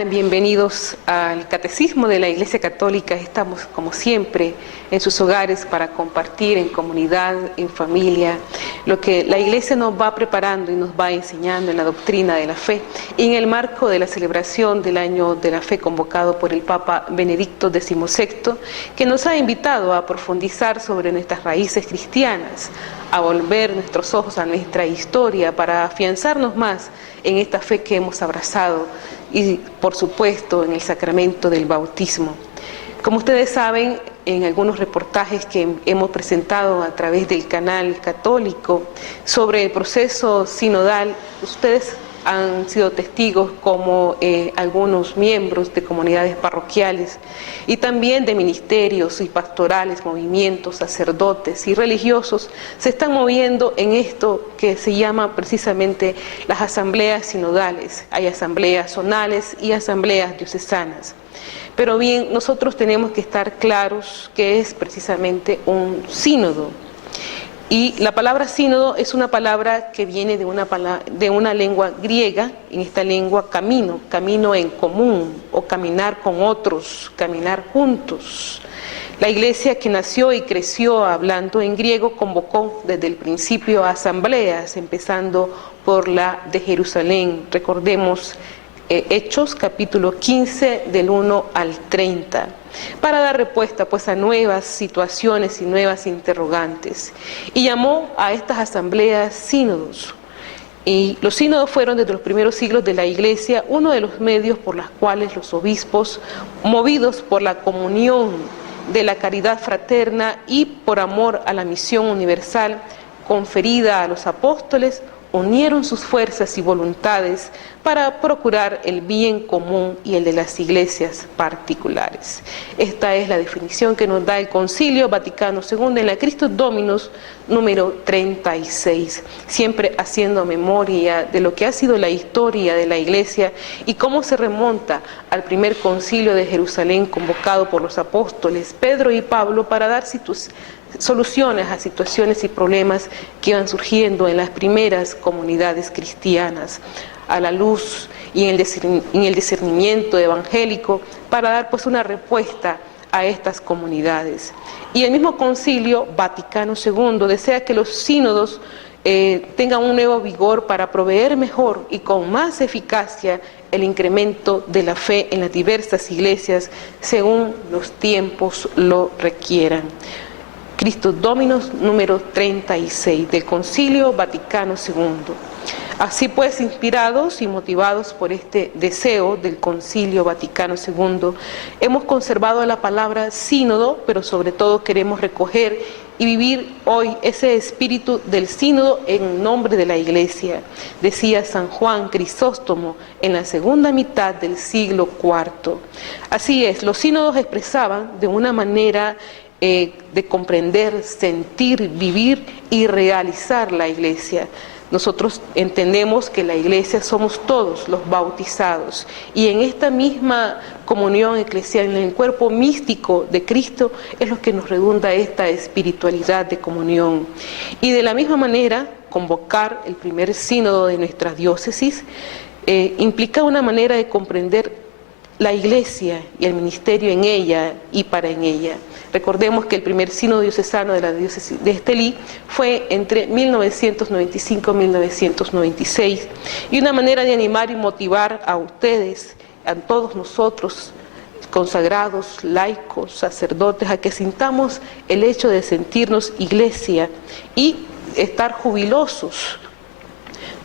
tal? Bienvenidos al Catecismo de la Iglesia Católica. Estamos, como siempre, en sus hogares para compartir en comunidad, en familia, lo que la Iglesia nos va preparando y nos va enseñando en la doctrina de la fe, y en el marco de la celebración del Año de la Fe convocado por el Papa Benedicto XVI, que nos ha invitado a profundizar sobre nuestras raíces cristianas, a volver nuestros ojos a nuestra historia para afianzarnos más en esta fe que hemos abrazado y, por supuesto, en el sacramento del bautismo. Como ustedes saben, en algunos reportajes que hemos presentado a través del canal católico sobre el proceso sinodal, ustedes han sido testigos como algunos miembros de comunidades parroquiales y también de ministerios y pastorales, movimientos, sacerdotes y religiosos se están moviendo en esto que se llama precisamente las asambleas sinodales. Hay asambleas zonales y asambleas diocesanas. Pero bien, nosotros tenemos que estar claros que es precisamente un sínodo. Y la palabra sínodo es una palabra que viene de una lengua griega, en esta lengua camino, camino en común, o caminar con otros, caminar juntos. La Iglesia, que nació y creció hablando en griego, convocó desde el principio a asambleas, empezando por la de Jerusalén. Recordemos Hechos capítulo 15 del 1 al 30, para dar respuesta pues a nuevas situaciones y nuevas interrogantes, y llamó a estas asambleas sínodos. Y los sínodos fueron desde los primeros siglos de la Iglesia uno de los medios por los cuales los obispos, movidos por la comunión de la caridad fraterna y por amor a la misión universal conferida a los apóstoles, unieron sus fuerzas y voluntades para procurar el bien común y el de las iglesias particulares. Esta es la definición que nos da el Concilio Vaticano II en la Christus Dominus número 36, siempre haciendo memoria de lo que ha sido la historia de la Iglesia y cómo se remonta al primer concilio de Jerusalén convocado por los apóstoles Pedro y Pablo para dar soluciones a situaciones y problemas que iban surgiendo en las primeras comunidades cristianas, a la luz y en el discernimiento evangélico, para dar pues una respuesta a estas comunidades. Y el mismo Concilio Vaticano II desea que los sínodos tengan un nuevo vigor para proveer mejor y con más eficacia el incremento de la fe en las diversas iglesias según los tiempos lo requieran. Christus Dominus número 36 del Concilio Vaticano II. Así pues, inspirados y motivados por este deseo del Concilio Vaticano II, hemos conservado la palabra sínodo, pero sobre todo queremos recoger y vivir hoy ese espíritu del sínodo en nombre de la Iglesia. Decía San Juan Crisóstomo en la segunda mitad del siglo IV. Así es, los sínodos expresaban de una manera de comprender, sentir, vivir y realizar la Iglesia. Nosotros entendemos que la Iglesia somos todos los bautizados, y en esta misma comunión eclesial, en el cuerpo místico de Cristo, es lo que nos redunda esta espiritualidad de comunión. Y de la misma manera, convocar el primer sínodo de nuestra diócesis implica una manera de comprender la Iglesia y el ministerio en ella y para en ella. Recordemos que el primer sínodo diocesano de la diócesis de Estelí fue entre 1995 y 1996, y una manera de animar y motivar a ustedes, a todos nosotros, consagrados, laicos, sacerdotes, a que sintamos el hecho de sentirnos iglesia y estar jubilosos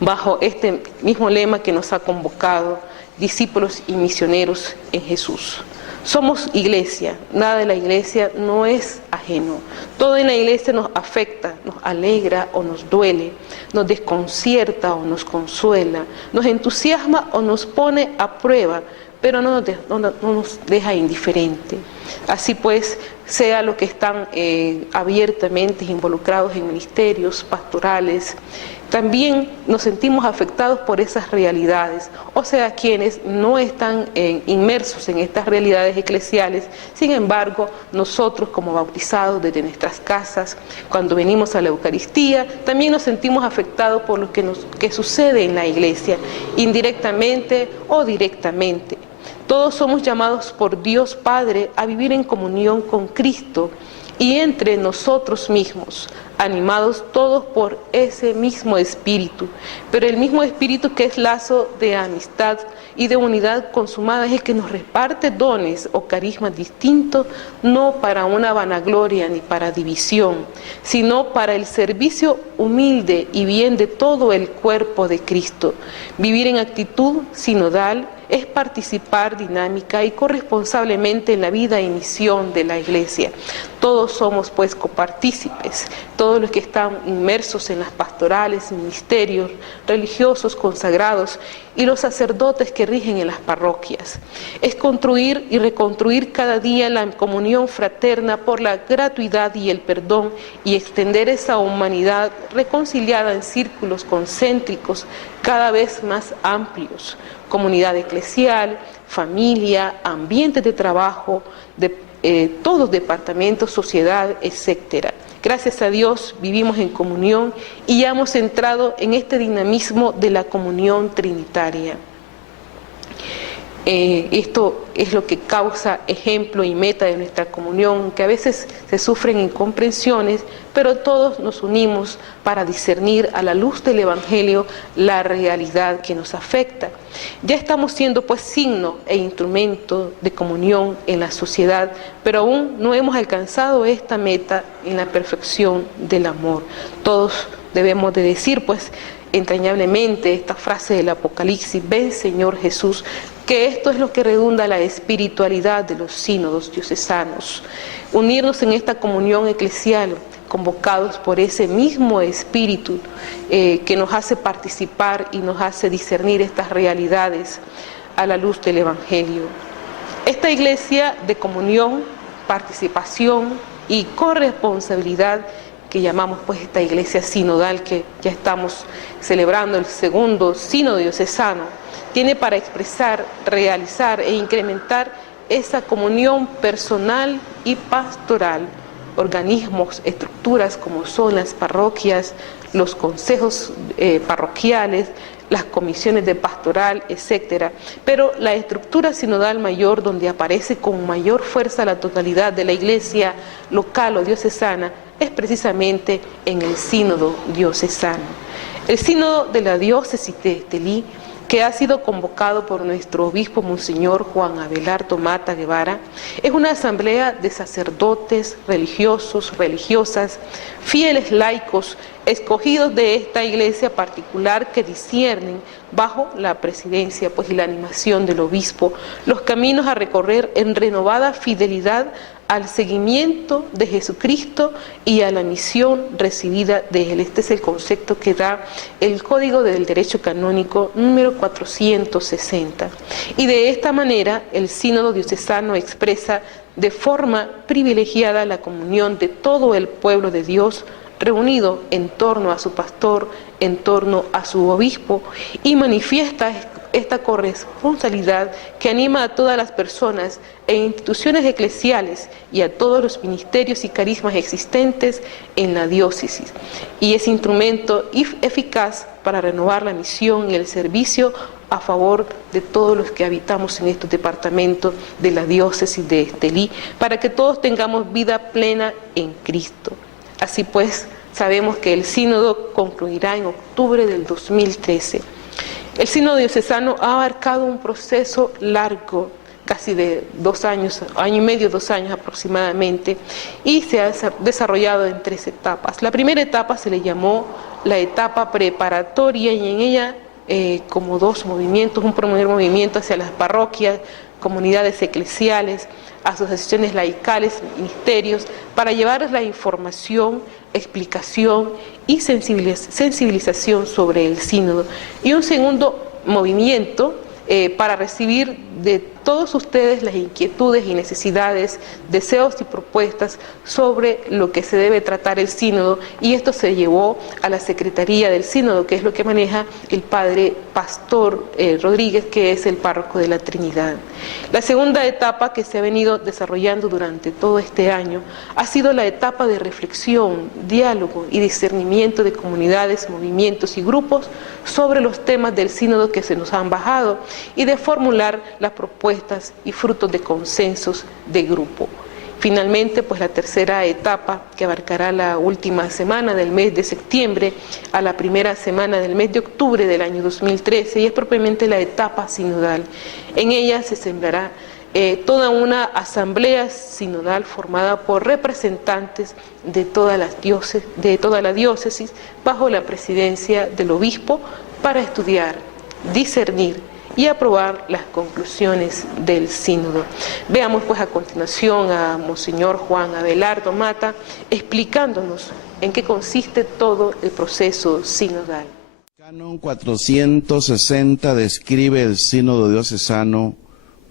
bajo este mismo lema que nos ha convocado: discípulos y misioneros en Jesús. Somos iglesia, nada de la iglesia no es ajeno. Todo en la iglesia nos afecta, nos alegra o nos duele, nos desconcierta o nos consuela, nos entusiasma o nos pone a prueba, pero no nos deja indiferente. Así pues, sea lo que están abiertamente involucrados en ministerios pastorales, también nos sentimos afectados por esas realidades, o sea, quienes no están inmersos en estas realidades eclesiales. Sin embargo, nosotros como bautizados desde nuestras casas, cuando venimos a la Eucaristía, también nos sentimos afectados por lo que sucede en la iglesia, indirectamente o directamente. Todos somos llamados por Dios Padre a vivir en comunión con Cristo y entre nosotros mismos, animados todos por ese mismo Espíritu. Pero el mismo Espíritu, que es lazo de amistad y de unidad consumada, es el que nos reparte dones o carismas distintos, no para una vanagloria ni para división, sino para el servicio humilde y bien de todo el cuerpo de Cristo. Vivir en actitud sinodal es participar dinámica y corresponsablemente en la vida y misión de la Iglesia. Todos somos pues copartícipes, todos los que están inmersos en las pastorales, ministerios religiosos consagrados y los sacerdotes que rigen en las parroquias. Es construir y reconstruir cada día la comunión fraterna por la gratuidad y el perdón y extender esa humanidad reconciliada en círculos concéntricos cada vez más amplios. Comunidad eclesial, familia, ambientes de trabajo, todos departamentos, sociedad, etc. Gracias a Dios vivimos en comunión y ya hemos entrado en este dinamismo de la comunión trinitaria. Esto es lo que causa ejemplo y meta de nuestra comunión, que a veces se sufren incomprensiones, pero todos nos unimos para discernir a la luz del Evangelio la realidad que nos afecta. Ya estamos siendo pues signo e instrumento de comunión en la sociedad, pero aún no hemos alcanzado esta meta en la perfección del amor. Todos debemos de decir pues entrañablemente esta frase del Apocalipsis: ven Señor Jesús, que esto es lo que redunda la espiritualidad de los sínodos diocesanos. Unirnos en esta comunión eclesial, convocados por ese mismo Espíritu que nos hace participar y nos hace discernir estas realidades a la luz del Evangelio. Esta iglesia de comunión, participación y corresponsabilidad, que llamamos pues esta iglesia sinodal, que ya estamos celebrando el segundo sínodo diocesano, tiene para expresar, realizar e incrementar esa comunión personal y pastoral. Organismos, estructuras como son las parroquias, los consejos parroquiales, las comisiones de pastoral, etcétera. Pero la estructura sinodal mayor, donde aparece con mayor fuerza la totalidad de la iglesia local o diocesana, es precisamente en el sínodo diocesano. El sínodo de la diócesis de Estelí, que ha sido convocado por nuestro obispo Monseñor Juan Abelardo Mata Guevara, es una asamblea de sacerdotes, religiosos, religiosas, fieles laicos, escogidos de esta iglesia particular, que disciernen bajo la presidencia y la animación del obispo los caminos a recorrer en renovada fidelidad al seguimiento de Jesucristo y a la misión recibida de Él. Este es el concepto que da el Código del Derecho Canónico número 460. Y de esta manera el Sínodo Diocesano expresa de forma privilegiada la comunión de todo el pueblo de Dios, reunido en torno a su pastor, en torno a su obispo, y manifiesta esta corresponsabilidad que anima a todas las personas e instituciones eclesiales y a todos los ministerios y carismas existentes en la diócesis, y es instrumento eficaz para renovar la misión y el servicio a favor de todos los que habitamos en estos departamentos de la diócesis de Estelí, para que todos tengamos vida plena en Cristo. Así pues, sabemos que el sínodo concluirá en octubre del 2013. El sínodo diocesano ha abarcado un proceso largo, casi de 2 años, año y medio, 2 años aproximadamente, y se ha desarrollado en 3 etapas. La primera etapa se le llamó la etapa preparatoria, y en ella como 2 movimientos: un primer movimiento hacia las parroquias, comunidades eclesiales, asociaciones laicales, ministerios, para llevarles la información, explicación y sensibilización sobre el sínodo, y un segundo movimiento para recibir de todos ustedes las inquietudes y necesidades, deseos y propuestas sobre lo que se debe tratar el sínodo, y esto se llevó a la Secretaría del Sínodo, que es lo que maneja el padre Pastor Rodríguez, que es el párroco de la Trinidad. La segunda etapa, que se ha venido desarrollando durante todo este año, ha sido la etapa de reflexión, diálogo y discernimiento de comunidades, movimientos y grupos sobre los temas del sínodo que se nos han bajado, y de formular las propuestas y frutos de consensos de grupo. Finalmente, pues la tercera etapa, que abarcará la última semana del mes de septiembre a la primera semana del mes de octubre del año 2013, y es propiamente la etapa sinodal. En ella se sembrará toda una asamblea sinodal formada por representantes de toda la diócesis bajo la presidencia del obispo para estudiar, discernir y aprobar las conclusiones del sínodo. Veamos pues a continuación a Monseñor Juan Abelardo Mata explicándonos en qué consiste todo el proceso sinodal. Canon 460 describe el sínodo diocesano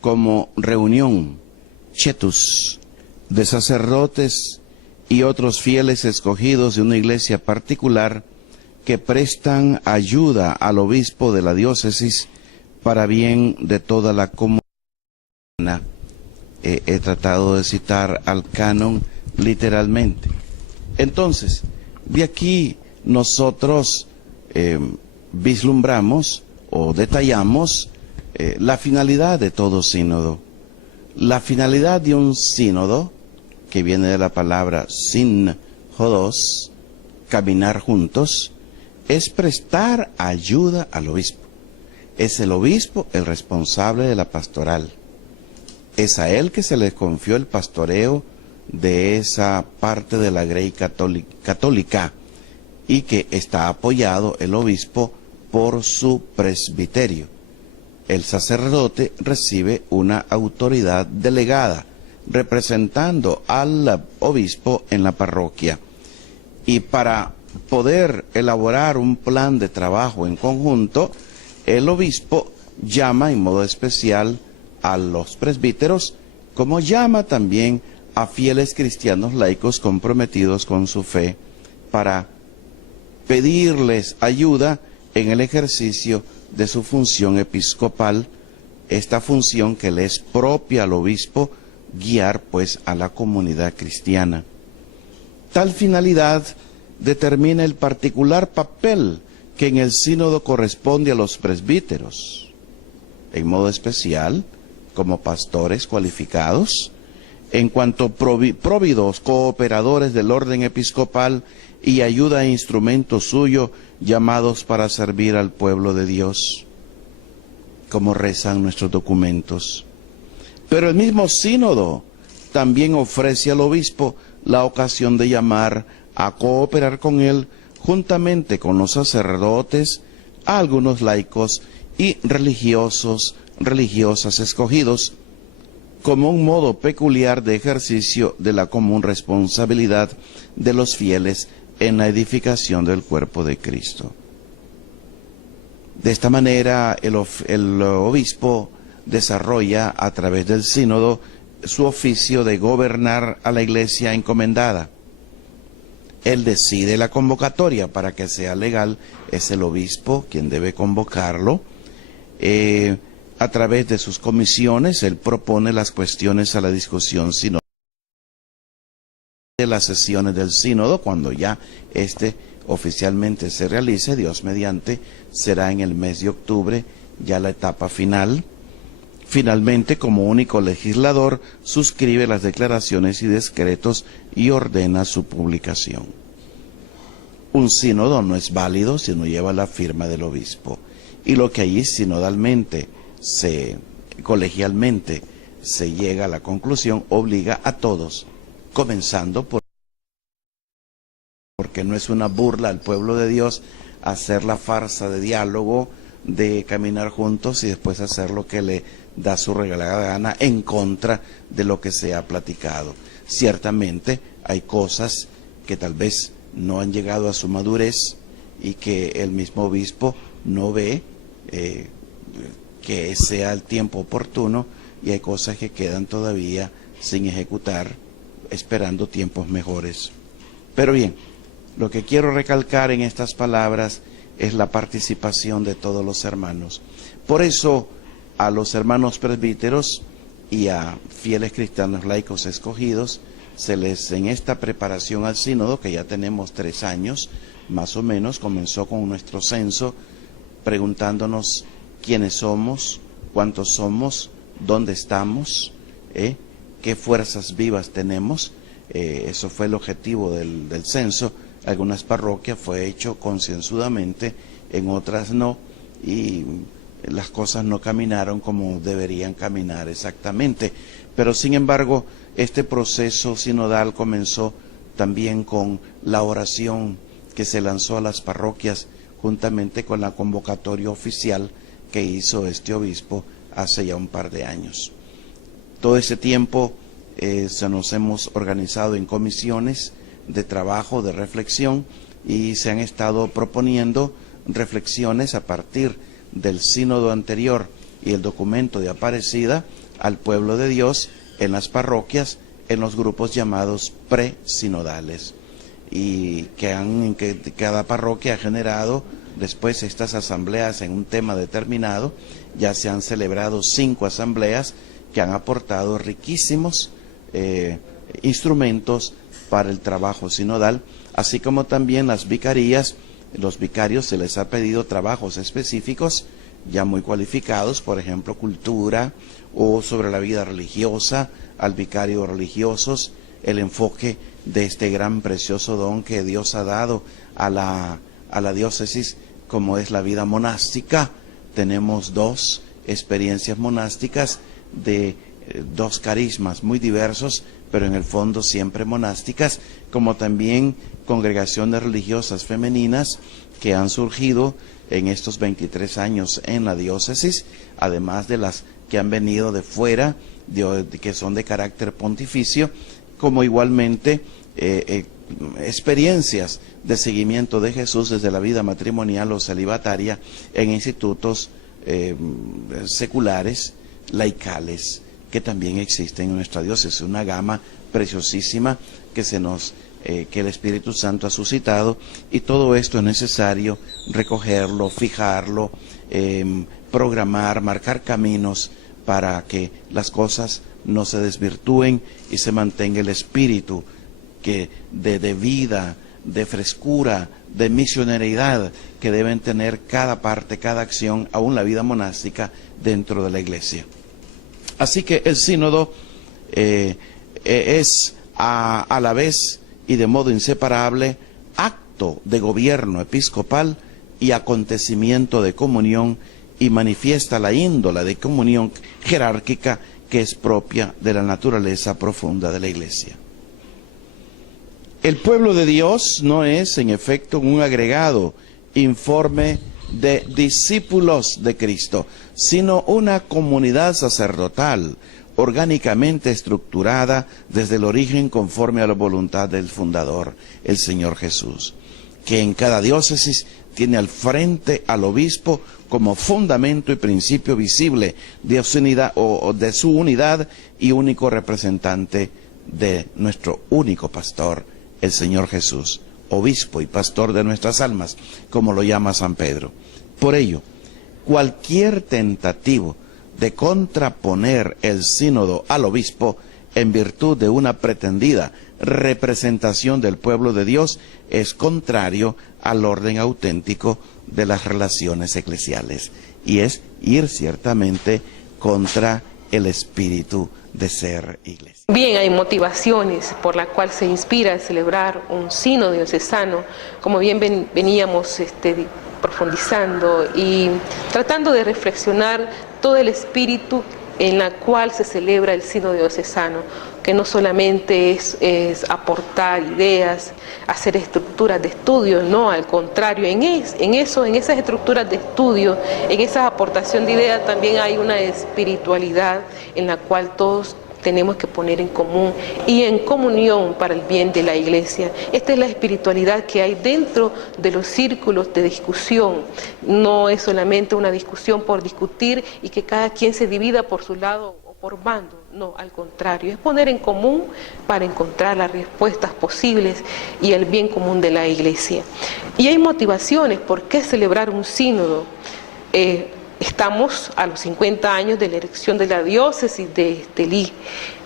como reunión, chetus, de sacerdotes y otros fieles escogidos de una iglesia particular que prestan ayuda al obispo de la diócesis para bien de toda la comunidad. He tratado de citar al canon literalmente. Entonces, de aquí nosotros vislumbramos o detallamos la finalidad de todo sínodo. La finalidad de un sínodo, que viene de la palabra sin jodos, caminar juntos, es prestar ayuda al obispo. Es el obispo el responsable de la pastoral. Es a él que se le confió el pastoreo de esa parte de la grey católica y que está apoyado el obispo por su presbiterio. El sacerdote recibe una autoridad delegada representando al obispo en la parroquia. Y para poder elaborar un plan de trabajo en conjunto, el obispo llama en modo especial a los presbíteros, como llama también a fieles cristianos laicos comprometidos con su fe, para pedirles ayuda en el ejercicio de su función episcopal, esta función que le es propia al obispo, guiar pues a la comunidad cristiana. Tal finalidad determina el particular papel que en el sínodo corresponde a los presbíteros, en modo especial como pastores cualificados, en cuanto próvidos cooperadores del orden episcopal y ayuda e instrumento suyo llamados para servir al pueblo de Dios, como rezan nuestros documentos. Pero el mismo sínodo también ofrece al obispo la ocasión de llamar a cooperar con él juntamente con los sacerdotes, a algunos laicos y religiosas escogidos, como un modo peculiar de ejercicio de la común responsabilidad de los fieles en la edificación del cuerpo de Cristo. De esta manera, el obispo desarrolla a través del sínodo su oficio de gobernar a la iglesia encomendada. Él decide la convocatoria para que sea legal, es el obispo quien debe convocarlo. A través de sus comisiones, él propone las cuestiones a la discusión sinodal de las sesiones del sínodo, cuando ya oficialmente se realice, Dios mediante, será en el mes de octubre, ya la etapa final. Finalmente, como único legislador, suscribe las declaraciones y decretos y ordena su publicación. Un sínodo no es válido si no lleva la firma del obispo. Y lo que allí sinodalmente, colegialmente, se llega a la conclusión, obliga a todos, comenzando porque no es una burla al pueblo de Dios hacer la farsa de diálogo, de caminar juntos y después hacer lo que le da su regalada gana en contra de lo que se ha platicado. Ciertamente hay cosas que tal vez no han llegado a su madurez y que el mismo obispo no ve que sea el tiempo oportuno, y hay cosas que quedan todavía sin ejecutar, esperando tiempos mejores. Pero bien, lo que quiero recalcar en estas palabras es la participación de todos los hermanos. Por eso, a los hermanos presbíteros y a fieles cristianos laicos escogidos, se les, en esta preparación al sínodo, que ya tenemos 3 años, más o menos, comenzó con nuestro censo, preguntándonos quiénes somos, cuántos somos, dónde estamos, qué fuerzas vivas tenemos. Eso fue el objetivo del censo. Algunas parroquias fue hecho concienzudamente, en otras no, y las cosas no caminaron como deberían caminar exactamente. Pero sin embargo, este proceso sinodal comenzó también con la oración que se lanzó a las parroquias, juntamente con la convocatoria oficial que hizo este obispo hace ya un par de años. Todo ese tiempo nos hemos organizado en comisiones de trabajo, de reflexión, y se han estado proponiendo reflexiones a partir del sínodo anterior y el documento de Aparecida al pueblo de Dios en las parroquias, en los grupos llamados presinodales, y que cada parroquia ha generado después estas asambleas en un tema determinado. Ya se han celebrado 5 asambleas que han aportado riquísimos instrumentos para el trabajo sinodal, así como también las vicarías. Los vicarios se les ha pedido trabajos específicos ya muy cualificados, por ejemplo, cultura o sobre la vida religiosa, al vicario religiosos, el enfoque de este gran precioso don que Dios ha dado a la diócesis, como es la vida monástica. Tenemos 2 experiencias monásticas de 2 carismas muy diversos, pero en el fondo siempre monásticas, como también congregaciones religiosas femeninas que han surgido en estos 23 años en la diócesis, además de las que han venido de fuera, que son de carácter pontificio, como igualmente experiencias de seguimiento de Jesús desde la vida matrimonial o celibataria en institutos seculares, laicales, que también existen en nuestra diócesis. Una gama preciosísima que el Espíritu Santo ha suscitado, y todo esto es necesario recogerlo, fijarlo, programar, marcar caminos para que las cosas no se desvirtúen y se mantenga el espíritu de vida, de frescura, de misioneriedad que deben tener cada parte, cada acción, aún la vida monástica dentro de la Iglesia. Así que el sínodo es a la vez y de modo inseparable acto de gobierno episcopal y acontecimiento de comunión, y manifiesta la índole de comunión jerárquica que es propia de la naturaleza profunda de la Iglesia. El pueblo de Dios no es, en efecto, un agregado informe de discípulos de Cristo, sino una comunidad sacerdotal orgánicamente estructurada desde el origen conforme a la voluntad del fundador, el Señor Jesús, que en cada diócesis tiene al frente al obispo como fundamento y principio visible de su unidad y único representante de nuestro único pastor, el Señor Jesús, obispo y pastor de nuestras almas, como lo llama San Pedro. Por ello, cualquier tentativo de contraponer el sínodo al obispo en virtud de una pretendida representación del pueblo de Dios es contrario al orden auténtico de las relaciones eclesiales, y es ir ciertamente contra el espíritu de ser iglesia. Bien, hay motivaciones por las cuales se inspira a celebrar un sínodo diocesano, como bien veníamos profundizando y tratando de reflexionar todo el espíritu en la cual se celebra el sínodo diocesano, que no solamente es aportar ideas, hacer estructuras de estudio, no, al contrario, en esas estructuras de estudio, en esa aportación de ideas también hay una espiritualidad en la cual todos tenemos que poner en común y en comunión para el bien de la Iglesia. Esta es la espiritualidad que hay dentro de los círculos de discusión. No es solamente una discusión por discutir y que cada quien se divida por su lado o por bando. No, al contrario, es poner en común para encontrar las respuestas posibles y el bien común de la Iglesia. Y hay motivaciones. ¿Por qué celebrar un sínodo? Estamos a los 50 años de la elección de la diócesis de Estelí.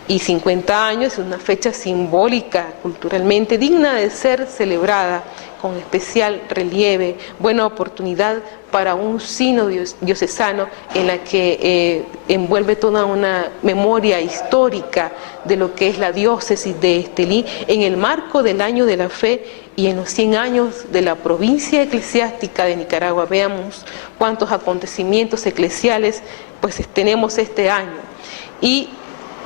Y 50 años es una fecha simbólica, culturalmente digna de ser celebrada con especial relieve, buena oportunidad para un sínodo diocesano en la que envuelve toda una memoria histórica de lo que es la diócesis de Estelí en el marco del Año de la Fe y en los 100 años de la provincia eclesiástica de Nicaragua. Veamos cuántos acontecimientos eclesiales pues tenemos este año. Y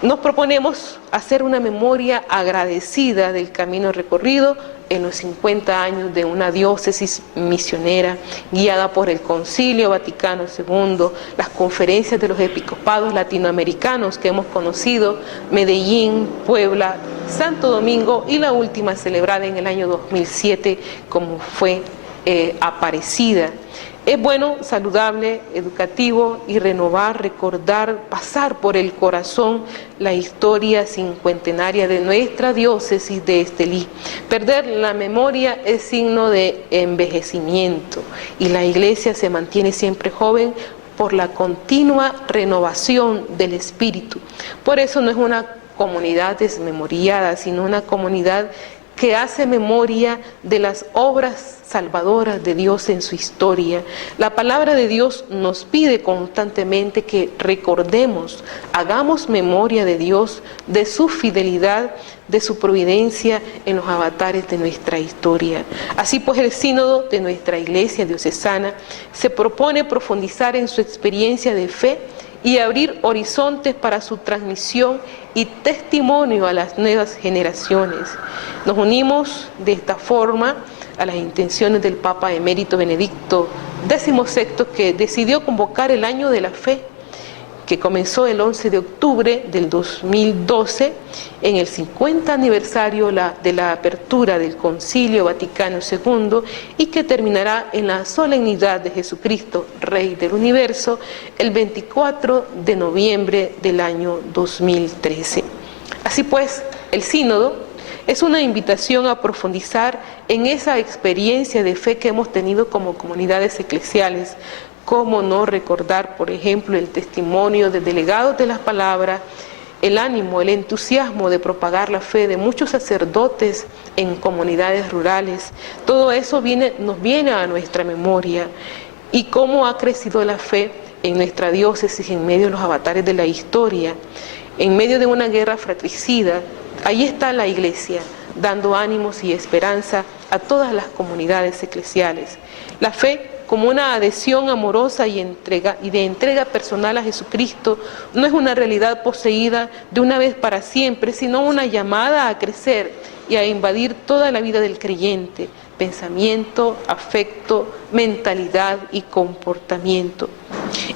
nos proponemos hacer una memoria agradecida del camino recorrido en los 50 años de una diócesis misionera guiada por el Concilio Vaticano II, las conferencias de los episcopados latinoamericanos que hemos conocido, Medellín, Puebla, Santo Domingo y la última celebrada en el año 2007 como fue Aparecida. Es bueno, saludable, educativo y renovar, recordar, pasar por el corazón la historia cincuentenaria de nuestra diócesis de Estelí. Perder la memoria es signo de envejecimiento y la Iglesia se mantiene siempre joven por la continua renovación del espíritu. Por eso no es una comunidad desmemoriada, sino una comunidad que hace memoria de las obras salvadoras de Dios en su historia. La palabra de Dios nos pide constantemente que recordemos, hagamos memoria de Dios, de su fidelidad, de su providencia en los avatares de nuestra historia. Así pues, el sínodo de nuestra Iglesia diocesana se propone profundizar en su experiencia de fe y abrir horizontes para su transmisión y testimonio a las nuevas generaciones. Nos unimos de esta forma a las intenciones del Papa Emérito Benedicto XVI, que decidió convocar el Año de la Fe, que comenzó el 11 de octubre del 2012, en el 50 aniversario de la apertura del Concilio Vaticano II y que terminará en la solemnidad de Jesucristo, Rey del Universo, el 24 de noviembre del año 2013. Así pues, el sínodo es una invitación a profundizar en esa experiencia de fe que hemos tenido como comunidades eclesiales. Cómo no recordar, por ejemplo, el testimonio de delegados de las palabras, el ánimo, el entusiasmo de propagar la fe de muchos sacerdotes en comunidades rurales. Todo eso nos viene a nuestra memoria. Y cómo ha crecido la fe en nuestra diócesis en medio de los avatares de la historia, en medio de una guerra fratricida. Ahí está la Iglesia, dando ánimos y esperanza a todas las comunidades eclesiales. La fe como una adhesión amorosa y de entrega personal a Jesucristo, no es una realidad poseída de una vez para siempre, sino una llamada a crecer y a invadir toda la vida del creyente, pensamiento, afecto, mentalidad y comportamiento.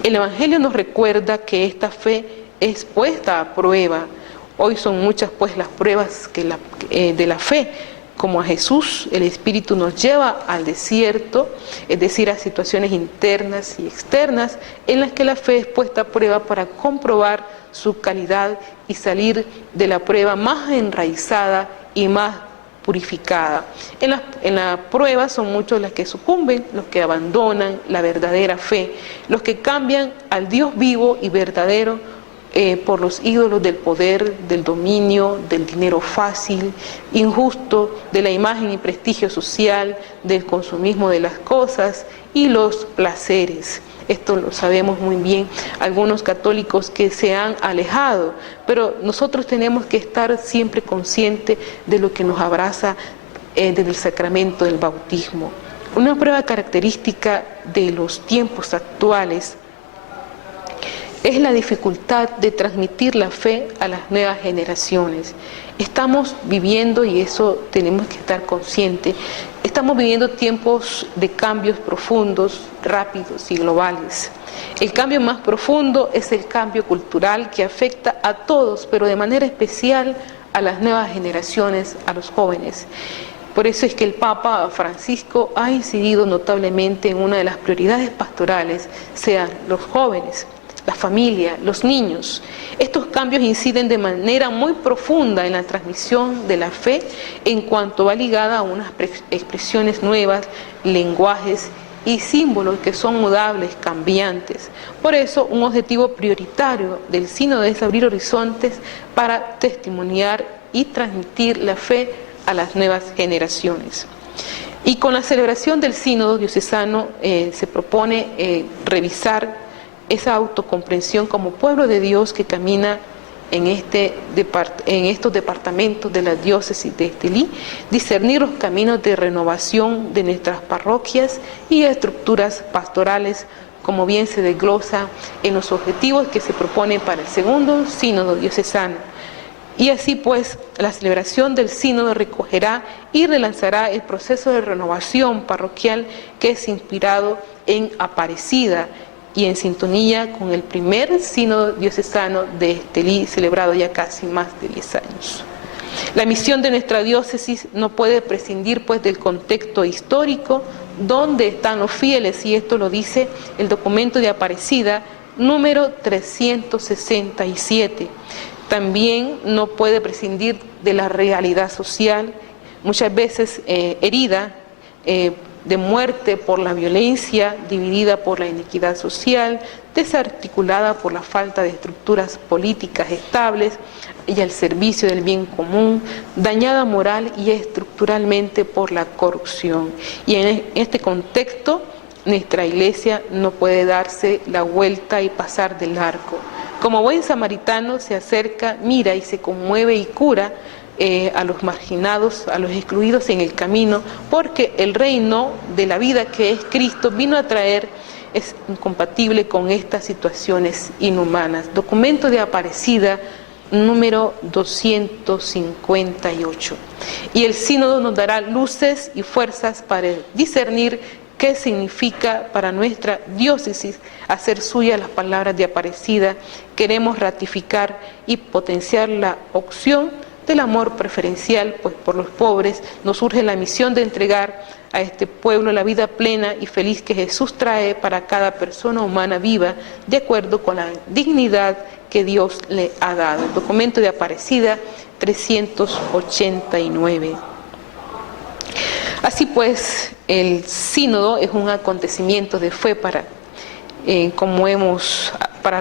El Evangelio nos recuerda que esta fe es puesta a prueba. Hoy son muchas pues las pruebas de la fe. Como a Jesús, el Espíritu nos lleva al desierto, es decir, a situaciones internas y externas en las que la fe es puesta a prueba para comprobar su calidad y salir de la prueba más enraizada y más purificada. En la prueba son muchos los que sucumben, los que abandonan la verdadera fe, los que cambian al Dios vivo y verdadero por los ídolos del poder, del dominio, del dinero fácil, injusto, de la imagen y prestigio social, del consumismo de las cosas y los placeres. Esto lo sabemos muy bien, algunos católicos que se han alejado, pero nosotros tenemos que estar siempre conscientes de lo que nos abraza desde el sacramento del bautismo. Una prueba característica de los tiempos actuales es la dificultad de transmitir la fe a las nuevas generaciones. Estamos viviendo, y eso tenemos que estar conscientes, estamos viviendo tiempos de cambios profundos, rápidos y globales. El cambio más profundo es el cambio cultural que afecta a todos, pero de manera especial a las nuevas generaciones, a los jóvenes. Por eso es que el Papa Francisco ha incidido notablemente en una de las prioridades pastorales, sean los jóvenes, la familia, los niños. Estos cambios inciden de manera muy profunda en la transmisión de la fe en cuanto va ligada a unas expresiones nuevas, lenguajes y símbolos que son mudables, cambiantes. Por eso, un objetivo prioritario del sínodo es abrir horizontes para testimoniar y transmitir la fe a las nuevas generaciones. Y con la celebración del sínodo diocesano se propone revisar esa autocomprensión como pueblo de Dios que camina en estos departamentos de la diócesis de Estelí, discernir los caminos de renovación de nuestras parroquias y estructuras pastorales, como bien se desglosa en los objetivos que se proponen para el segundo sínodo diocesano. Y así pues, la celebración del sínodo recogerá y relanzará el proceso de renovación parroquial que es inspirado en Aparecida y en sintonía con el primer sínodo diocesano de Estelí, celebrado ya casi más de 10 años. La misión de nuestra diócesis no puede prescindir pues del contexto histórico donde están los fieles, y esto lo dice el documento de Aparecida número 367. También no puede prescindir de la realidad social, muchas veces herida, de muerte por la violencia, dividida por la iniquidad social, desarticulada por la falta de estructuras políticas estables y al servicio del bien común, dañada moral y estructuralmente por la corrupción. Y en este contexto, nuestra Iglesia no puede darse la vuelta y pasar del arco. Como buen samaritano se acerca, mira y se conmueve y cura a los marginados, a los excluidos en el camino, porque el reino de la vida que es Cristo vino a traer es incompatible con estas situaciones inhumanas. Documento de Aparecida número 258. Y el sínodo nos dará luces y fuerzas para discernir qué significa para nuestra diócesis hacer suya las palabras de Aparecida. Queremos ratificar y potenciar la opción del amor preferencial pues por los pobres. Nos surge la misión de entregar a este pueblo la vida plena y feliz que Jesús trae para cada persona humana viva, de acuerdo con la dignidad que Dios le ha dado. El documento de Aparecida 389. Así pues, el sínodo es un acontecimiento de fe para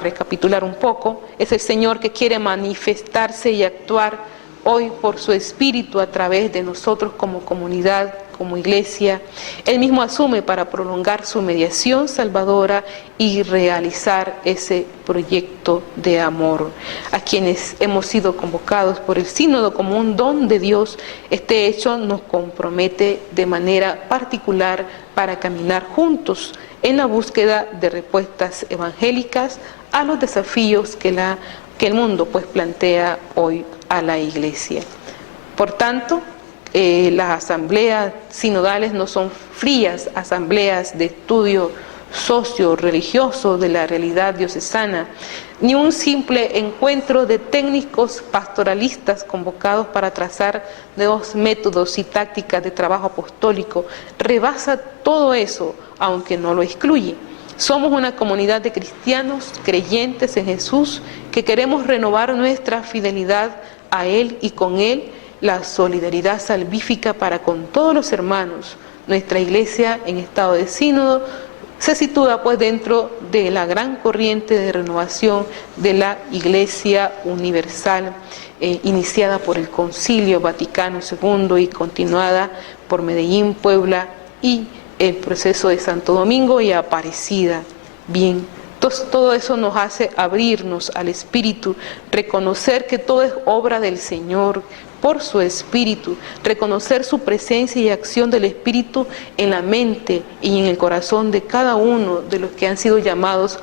recapitular un poco, es el Señor que quiere manifestarse y actuar hoy por su Espíritu a través de nosotros como comunidad, como Iglesia. Él mismo asume para prolongar su mediación salvadora y realizar ese proyecto de amor. A quienes hemos sido convocados por el sínodo como un don de Dios, este hecho nos compromete de manera particular para caminar juntos en la búsqueda de respuestas evangélicas a los desafíos que el mundo pues plantea hoy a la Iglesia. Por tanto, las asambleas sinodales no son frías asambleas de estudio socio-religioso de la realidad diocesana, ni un simple encuentro de técnicos pastoralistas convocados para trazar nuevos métodos y tácticas de trabajo apostólico. Rebasa todo eso, aunque no lo excluye. Somos una comunidad de cristianos creyentes en Jesús que queremos renovar nuestra fidelidad a Él y con Él la solidaridad salvífica para con todos los hermanos. Nuestra Iglesia en estado de sínodo se sitúa pues dentro de la gran corriente de renovación de la Iglesia universal, iniciada por el Concilio Vaticano II y continuada por Medellín, Puebla y el proceso de Santo Domingo y Aparecida. Bien, todo eso nos hace abrirnos al Espíritu, reconocer que todo es obra del Señor por su Espíritu, reconocer su presencia y acción del Espíritu en la mente y en el corazón de cada uno de los que han sido llamados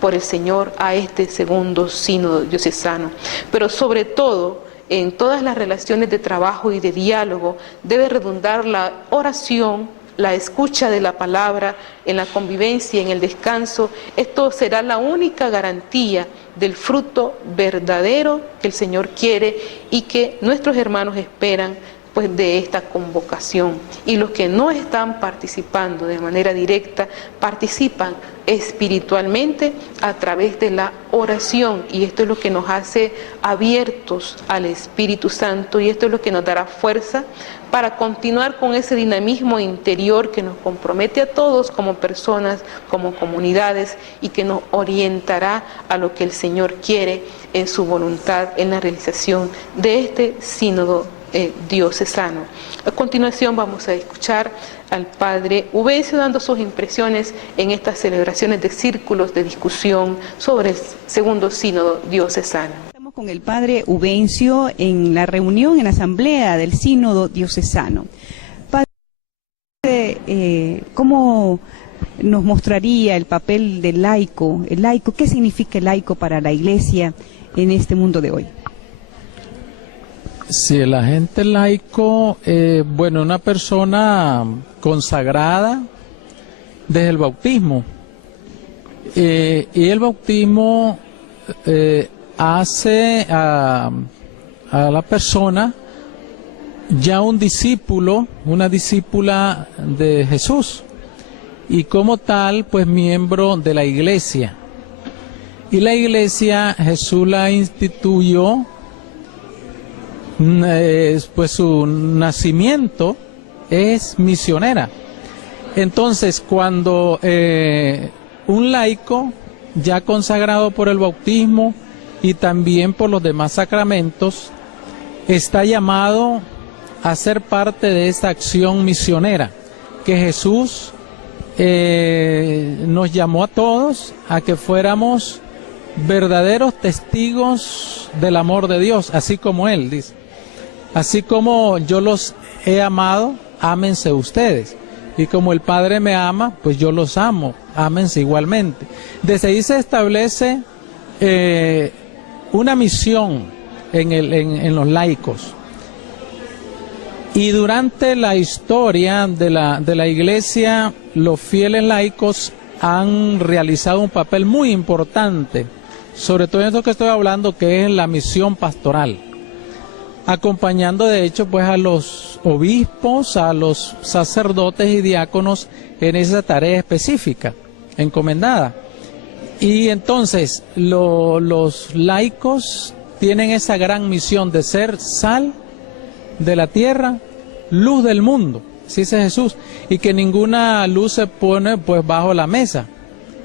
por el Señor a este segundo sínodo diocesano. Pero sobre todo, en todas las relaciones de trabajo y de diálogo, debe redundar la oración, la escucha de la palabra, en la convivencia, en el descanso. Esto será la única garantía del fruto verdadero que el Señor quiere y que nuestros hermanos esperan pues de esta convocación, y los que no están participando de manera directa participan espiritualmente a través de la oración, y esto es lo que nos hace abiertos al Espíritu Santo, y esto es lo que nos dará fuerza para continuar con ese dinamismo interior que nos compromete a todos como personas, como comunidades, y que nos orientará a lo que el Señor quiere en su voluntad en la realización de este sínodo diocesano. A continuación vamos a escuchar al Padre Ubencio dando sus impresiones en estas celebraciones de círculos de discusión sobre el segundo sínodo diocesano. Estamos con el Padre Ubencio en la reunión, en la asamblea del sínodo diocesano. Padre, ¿cómo nos mostraría el papel del laico? El laico, ¿qué significa el laico para la Iglesia en este mundo de hoy? Sí, el agente laico, bueno, una persona consagrada desde el bautismo. Y el bautismo hace a la persona ya un discípulo, una discípula de Jesús. Y como tal, pues miembro de la Iglesia. Y la Iglesia Jesús la instituyó, pues su nacimiento es misionera. Entonces, cuando un laico ya consagrado por el bautismo y también por los demás sacramentos, está llamado a ser parte de esta acción misionera que Jesús nos llamó a todos a que fuéramos verdaderos testigos del amor de Dios, así como Él dice. Así como yo los he amado, ámense ustedes. Y como el Padre me ama, pues yo los amo, ámense igualmente. Desde ahí se establece una misión en los laicos. Y durante la historia de la Iglesia, los fieles laicos han realizado un papel muy importante, sobre todo en esto que estoy hablando, que es la misión pastoral, acompañando de hecho pues a los obispos, a los sacerdotes y diáconos en esa tarea específica, encomendada. Y entonces los laicos tienen esa gran misión de ser sal de la tierra, luz del mundo, así dice Jesús, y que ninguna luz se pone pues bajo la mesa,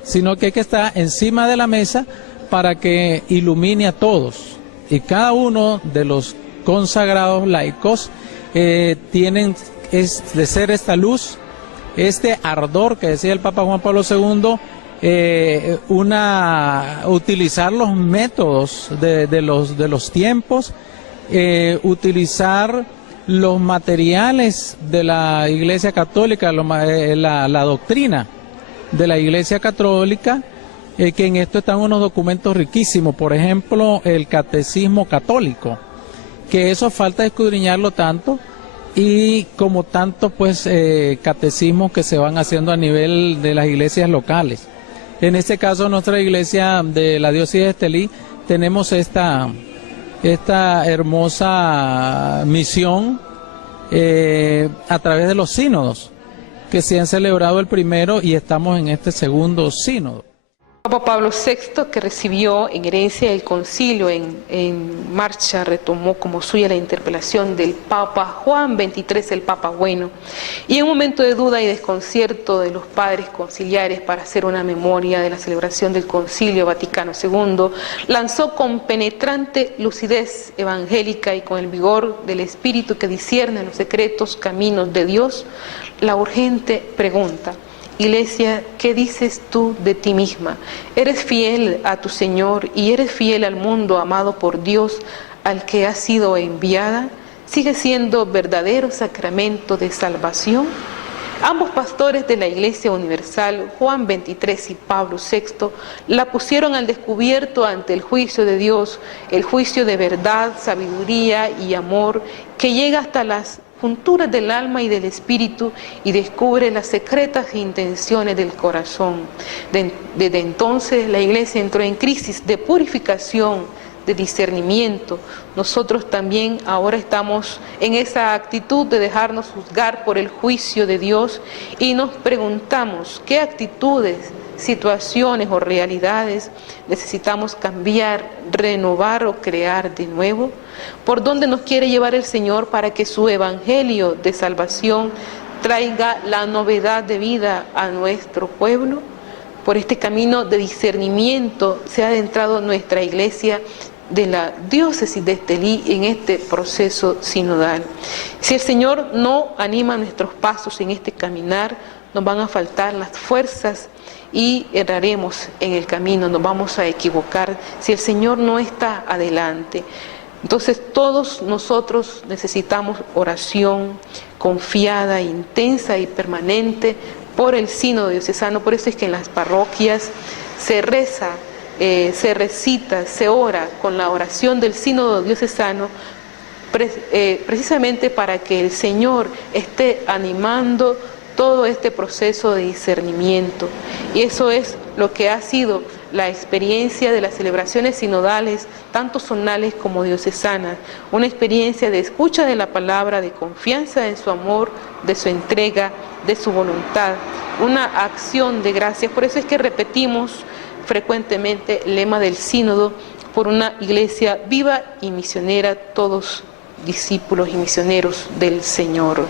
sino que hay que estar encima de la mesa para que ilumine a todos. Y cada uno de los consagrados laicos tienen de ser esta luz, este ardor que decía el Papa Juan Pablo II, utilizar los métodos de los tiempos, utilizar los materiales de la Iglesia Católica, la doctrina de la Iglesia Católica, que en esto están unos documentos riquísimos, por ejemplo, el Catecismo Católico, que eso falta escudriñarlo tanto, y como tanto pues catecismos que se van haciendo a nivel de las iglesias locales. En este caso, nuestra iglesia de la diócesis de Estelí, tenemos esta hermosa misión a través de los sínodos que se han celebrado el primero y estamos en este segundo sínodo. Papa Pablo VI, que recibió en herencia el concilio en marcha, retomó como suya la interpelación del Papa Juan XXIII, el Papa Bueno, y en un momento de duda y desconcierto de los padres conciliares para hacer una memoria de la celebración del Concilio Vaticano II, lanzó con penetrante lucidez evangélica y con el vigor del Espíritu que discierne los secretos caminos de Dios, la urgente pregunta: Iglesia, ¿qué dices tú de ti misma? ¿Eres fiel a tu Señor y eres fiel al mundo amado por Dios al que has sido enviada? ¿Sigue siendo verdadero sacramento de salvación? Ambos pastores de la Iglesia Universal, Juan XXIII y Pablo VI, la pusieron al descubierto ante el juicio de Dios, el juicio de verdad, sabiduría y amor que llega hasta las junturas del alma y del espíritu y descubre las secretas intenciones del corazón. Desde entonces la Iglesia entró en crisis de purificación, de discernimiento. Nosotros también ahora estamos en esa actitud de dejarnos juzgar por el juicio de Dios y nos preguntamos qué actitudes, situaciones o realidades necesitamos cambiar, renovar o crear de nuevo. ¿Por dónde nos quiere llevar el Señor para que su evangelio de salvación traiga la novedad de vida a nuestro pueblo? Por este camino de discernimiento se ha adentrado nuestra iglesia de la diócesis de Estelí en este proceso sinodal. Si el Señor no anima nuestros pasos en este caminar, nos van a faltar las fuerzas y erraremos en el camino, nos vamos a equivocar si el Señor no está adelante. Entonces todos nosotros necesitamos oración confiada, intensa y permanente por el sínodo diocesano. Por eso es que en las parroquias se reza, se recita, se ora con la oración del sínodo diocesano, precisamente para que el Señor esté animando todo este proceso de discernimiento. Y eso es lo que ha sido la experiencia de las celebraciones sinodales, tanto zonales como diocesanas, una experiencia de escucha de la palabra, de confianza en su amor, de su entrega, de su voluntad, una acción de gracias. Por eso es que repetimos frecuentemente el lema del sínodo: por una iglesia viva y misionera, todos discípulos y misioneros del Señor.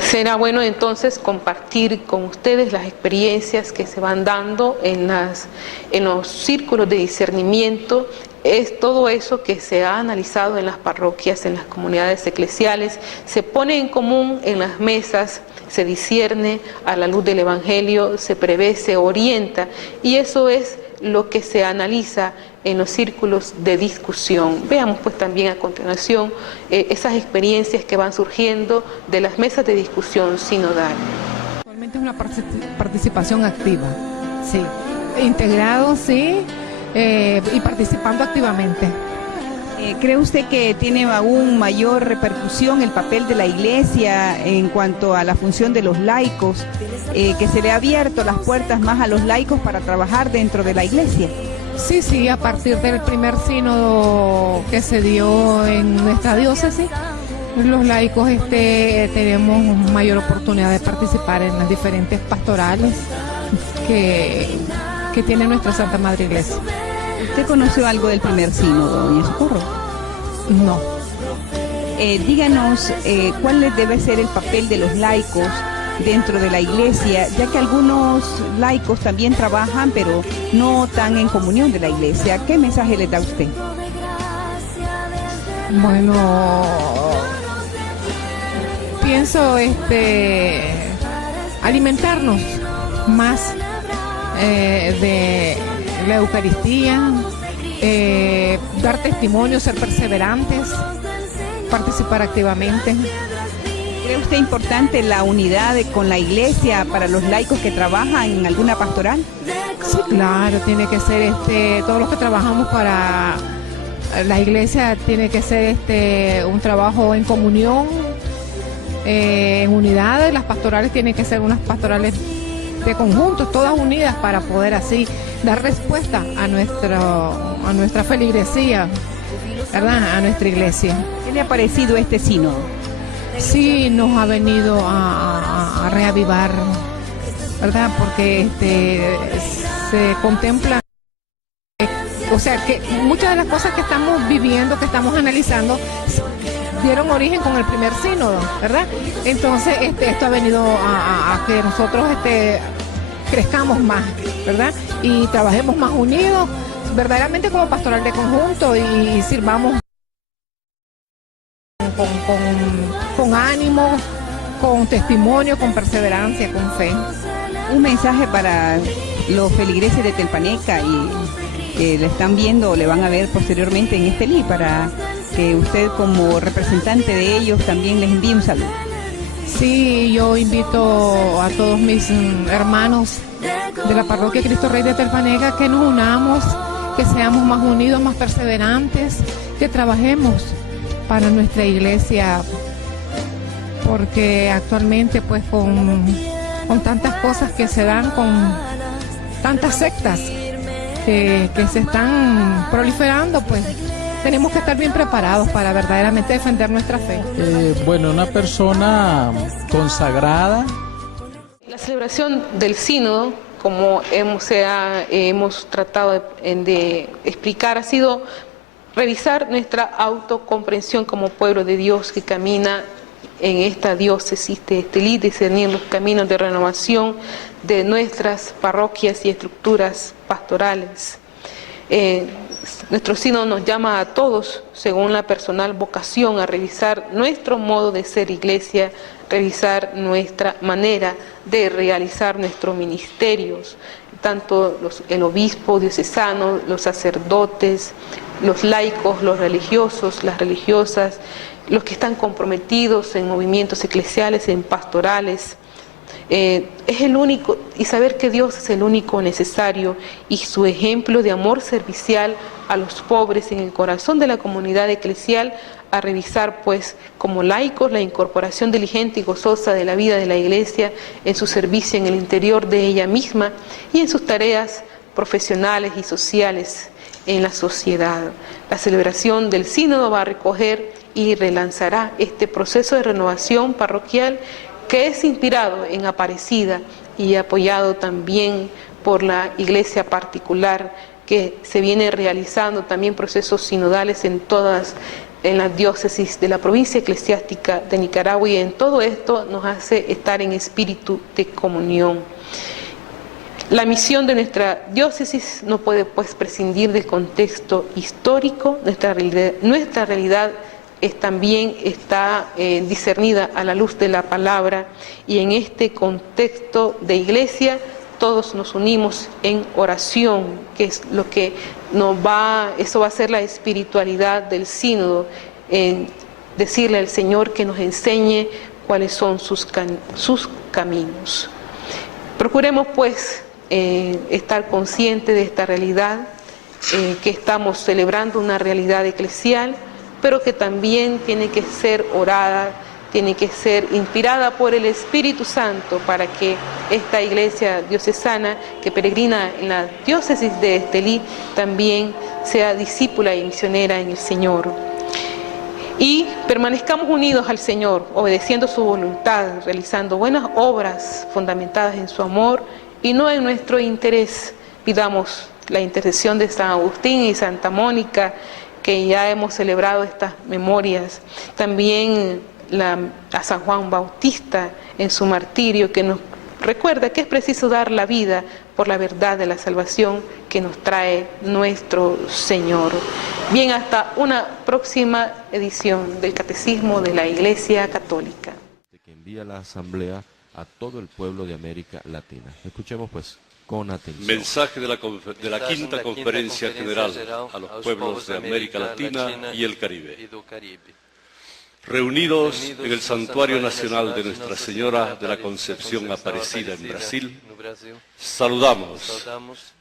Será bueno entonces compartir con ustedes las experiencias que se van dando en los círculos de discernimiento. Es todo eso que se ha analizado en las parroquias, en las comunidades eclesiales, se pone en común en las mesas, se discierne a la luz del Evangelio, se prevé, se orienta, y eso es lo que se analiza en los círculos de discusión. Veamos pues también a continuación esas experiencias que van surgiendo de las mesas de discusión sinodal. Actualmente es una participación activa, sí, integrado, sí, y participando activamente. ¿Cree usted que tiene aún mayor repercusión el papel de la Iglesia en cuanto a la función de los laicos, que se le ha abierto las puertas más a los laicos para trabajar dentro de la Iglesia? Sí, a partir del primer sínodo que se dio en nuestra diócesis, los laicos tenemos mayor oportunidad de participar en las diferentes pastorales que tiene nuestra Santa Madre Iglesia. ¿Usted conoció algo del primer sínodo, doña Socorro? No. Díganos cuál debe ser el papel de los laicos dentro de la Iglesia, ya que algunos laicos también trabajan, pero no están en comunión de la Iglesia. ¿Qué mensaje les da usted? Bueno, pienso alimentarnos más de la Eucaristía, dar testimonio, ser perseverantes, participar activamente. ¿Cree usted importante la unidad con la Iglesia para los laicos que trabajan en alguna pastoral? Sí, claro, tiene que ser todos los que trabajamos para la Iglesia, tiene que ser un trabajo en comunión, en unidad. Las pastorales tienen que ser unas pastorales de conjuntos, todas unidas, para poder así dar respuesta a nuestra feligresía, ¿verdad?, a nuestra iglesia. ¿Qué le ha parecido este sínodo? Sí, nos ha venido a reavivar, ¿verdad?, porque se contempla, o sea, que muchas de las cosas que estamos viviendo, que estamos analizando, dieron origen con el primer sínodo, ¿verdad? Entonces, esto ha venido a que nosotros crezcamos más, ¿verdad? Y trabajemos más unidos, verdaderamente como pastoral de conjunto, y sirvamos con ánimo, con testimonio, con perseverancia, con fe. Un mensaje para los feligreses de Telpaneca y que le están viendo o le van a ver posteriormente en Estelí, para que usted como representante de ellos también les envíe un saludo. Sí, yo invito a todos mis hermanos de la parroquia Cristo Rey de Telpaneca que nos unamos, que seamos más unidos, más perseverantes, que trabajemos para nuestra iglesia, porque actualmente pues con tantas cosas que se dan, con tantas sectas, que se están proliferando, pues tenemos que estar bien preparados para verdaderamente defender nuestra fe. Bueno, una persona consagrada. La celebración del sínodo, como hemos tratado de explicar, ha sido revisar nuestra autocomprensión como pueblo de Dios que camina en esta diócesis de Estelí, discernir los caminos de renovación de nuestras parroquias y estructuras pastorales. Nuestro sínodo nos llama a todos, según la personal vocación, a revisar nuestro modo de ser iglesia, revisar nuestra manera de realizar nuestros ministerios, tanto el obispo diocesano, los sacerdotes, los laicos, los religiosos, las religiosas, los que están comprometidos en movimientos eclesiales, en pastorales. Es el único, y saber que Dios es el único necesario, y su ejemplo de amor servicial a los pobres en el corazón de la comunidad eclesial, a revisar pues como laicos la incorporación diligente y gozosa de la vida de la Iglesia en su servicio en el interior de ella misma y en sus tareas profesionales y sociales en la sociedad. La celebración del sínodo va a recoger y relanzará este proceso de renovación parroquial que es inspirado en Aparecida y apoyado también por la iglesia particular, que se viene realizando también procesos sinodales en las diócesis de la provincia eclesiástica de Nicaragua, y en todo esto nos hace estar en espíritu de comunión. La misión de nuestra diócesis no puede pues prescindir del contexto histórico. Nuestra realidad también está discernida a la luz de la palabra, y en este contexto de iglesia todos nos unimos en oración, que es lo que eso va a ser la espiritualidad del sínodo, decirle al Señor que nos enseñe cuáles son sus caminos. Procuremos pues estar conscientes de esta realidad, que estamos celebrando una realidad eclesial, pero que también tiene que ser orada, tiene que ser inspirada por el Espíritu Santo, para que esta iglesia diocesana que peregrina en la diócesis de Estelí también sea discípula y misionera en el Señor. Y permanezcamos unidos al Señor, obedeciendo su voluntad, realizando buenas obras fundamentadas en su amor y no en nuestro interés. Pidamos la intercesión de San Agustín y Santa Mónica, que ya hemos celebrado estas memorias. También a San Juan Bautista en su martirio, que nos recuerda que es preciso dar la vida por la verdad de la salvación que nos trae nuestro Señor. Bien, hasta una próxima edición del Catecismo de la Iglesia Católica. Que envía la Asamblea a todo el pueblo de América Latina. Escuchemos pues con atención. Mensaje de la Quinta Conferencia General a los pueblos de América Latina y el Caribe. Reunidos en el Santuario Nacional de Nuestra Señora de la Concepción Aparecida en Brasil, saludamos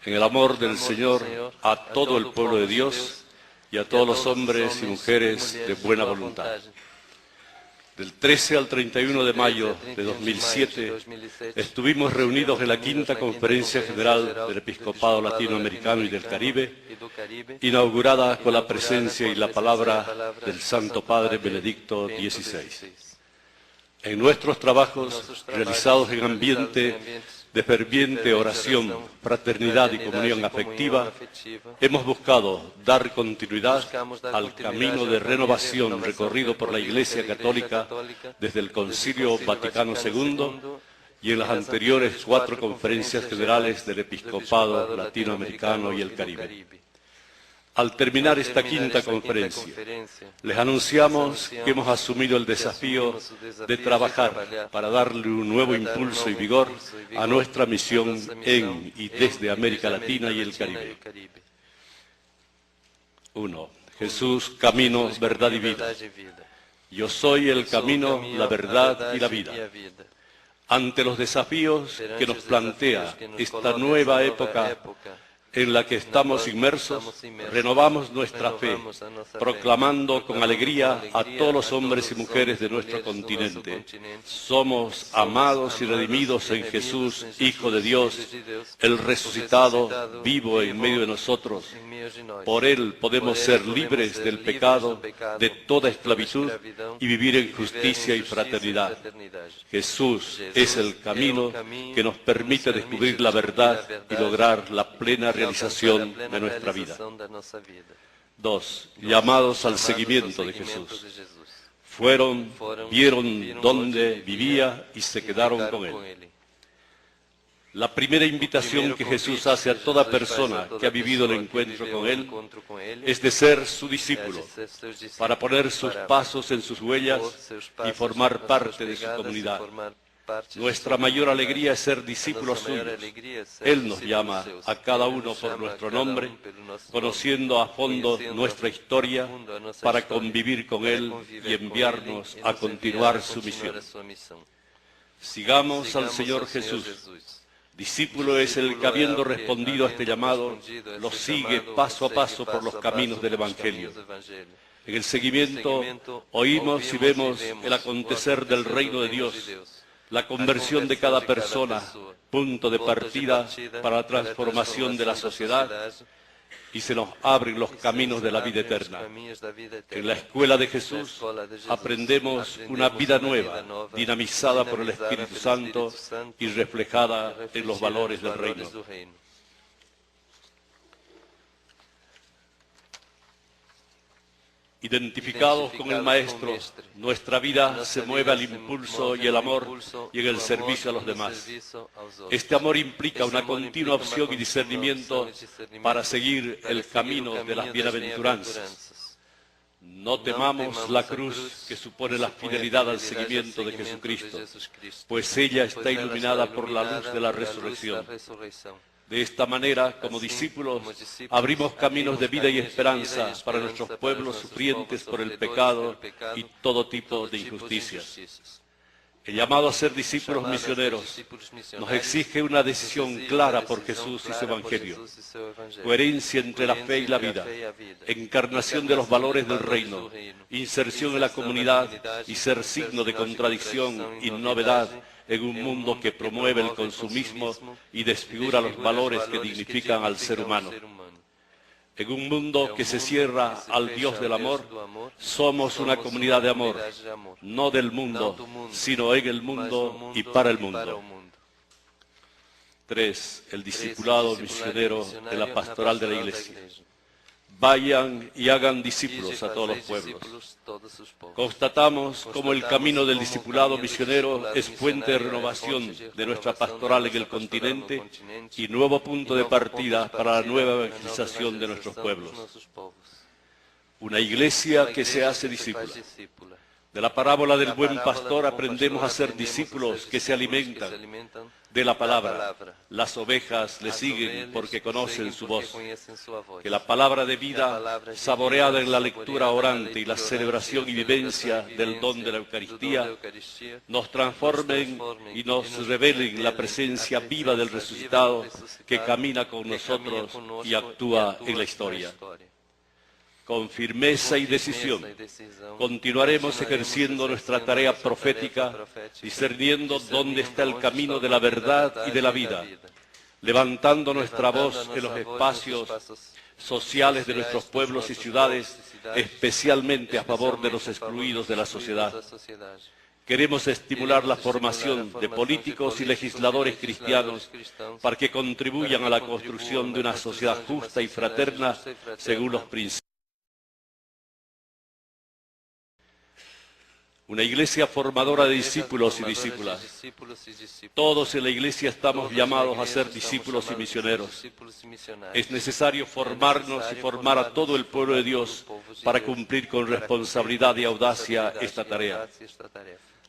en el amor del Señor a todo el pueblo de Dios y a todos los hombres y mujeres de buena voluntad. Del 13 al 31 de mayo de 2007 estuvimos reunidos en la Quinta Conferencia General del Episcopado Latinoamericano y del Caribe, inaugurada con la presencia y la palabra del Santo Padre Benedicto XVI. En nuestros trabajos realizados en ambiente de ferviente oración, fraternidad y comunión afectiva, hemos buscado dar continuidad al camino de renovación recorrido por la Iglesia Católica desde el Concilio Vaticano II y en las anteriores 4 conferencias generales del Episcopado Latinoamericano y el Caribe. Al terminar esta quinta conferencia, les anunciamos que hemos asumido el desafío de trabajar para darle un nuevo impulso y vigor a nuestra misión en y desde América Latina y el Caribe. 1. Jesús, camino, verdad y vida. Yo soy el camino, la verdad y la vida. Ante los desafíos que nos plantea esta nueva época en la que estamos inmersos, renovamos nuestra fe, proclamando con alegría a todos los hombres y mujeres de nuestro continente: somos amados y redimidos en Jesús, Hijo de Dios, el resucitado, vivo en medio de nosotros. Por Él podemos ser libres del pecado, de toda esclavitud, y vivir en justicia y fraternidad. Jesús es el camino que nos permite descubrir la verdad y lograr la plena realización de nuestra vida. 2. Llamados al seguimiento de Jesús. Vieron dónde vivía y se quedaron con Él. La primera invitación que Jesús hace a toda persona que ha vivido el encuentro con Él es de ser su discípulo, para poner sus pasos en sus huellas y formar parte de su comunidad. Nuestra mayor alegría es ser discípulos suyos. Él nos llama a cada uno por nuestro nombre, conociendo a fondo nuestra historia para convivir con Él y enviarnos a continuar su misión. Sigamos al Señor Jesús. Discípulo es el que, habiendo respondido a este llamado, lo sigue paso a paso por los caminos del Evangelio. En el seguimiento oímos y vemos el acontecer del reino de Dios, la conversión de cada persona, punto de partida para la transformación de la sociedad, y se nos abren los caminos de la vida eterna. En la escuela de Jesús aprendemos una vida nueva, dinamizada por el Espíritu Santo y reflejada en los valores del reino. Identificados con el Maestro, nuestra vida se mueve al impulso y el amor y en el servicio a los demás. Este amor implica una continua opción y discernimiento para seguir el camino de las bienaventuranzas. No temamos la cruz que supone la fidelidad al seguimiento de Jesucristo, pues ella está iluminada por la luz de la resurrección. De esta manera, como discípulos, abrimos caminos de vida y esperanza para nuestros pueblos sufrientes por el pecado y todo tipo de injusticias. El llamado a ser discípulos misioneros nos exige una decisión clara por Jesús y su Evangelio, coherencia entre la fe y la vida, encarnación de los valores del reino, inserción en la comunidad y ser signo de contradicción y novedad en un mundo que promueve el consumismo y desfigura los valores que dignifican al ser humano. En un mundo que se cierra al Dios del amor, somos una comunidad de amor, no del mundo, sino en el mundo y para el mundo. 3. El discipulado misionero de la pastoral de la Iglesia. Vayan y hagan discípulos a todos los pueblos. Constatamos cómo el camino del discipulado misionero es fuente de renovación de nuestra pastoral en el continente y nuevo punto de partida para la nueva evangelización de nuestros pueblos. Una iglesia que se hace discípula. De la parábola del buen pastor aprendemos a ser discípulos que se alimentan de la palabra. Las ovejas le siguen porque conocen su voz. Que la palabra de vida, saboreada en la lectura orante y la celebración y vivencia del don de la Eucaristía, nos transformen y nos revelen la presencia viva del resucitado que camina con nosotros y actúa en la historia. Con firmeza y decisión, continuaremos ejerciendo nuestra tarea profética, discerniendo dónde está el camino de la verdad y de la vida, levantando nuestra voz en los espacios sociales de nuestros pueblos y ciudades, especialmente a favor de los excluidos de la sociedad. Queremos estimular la formación de políticos y legisladores cristianos para que contribuyan a la construcción de una sociedad justa y fraterna según los principios. Una iglesia formadora de discípulos y discípulas. Todos en la iglesia estamos llamados a ser discípulos y misioneros. Es necesario formarnos y formar a todo el pueblo de Dios para cumplir con responsabilidad y audacia esta tarea.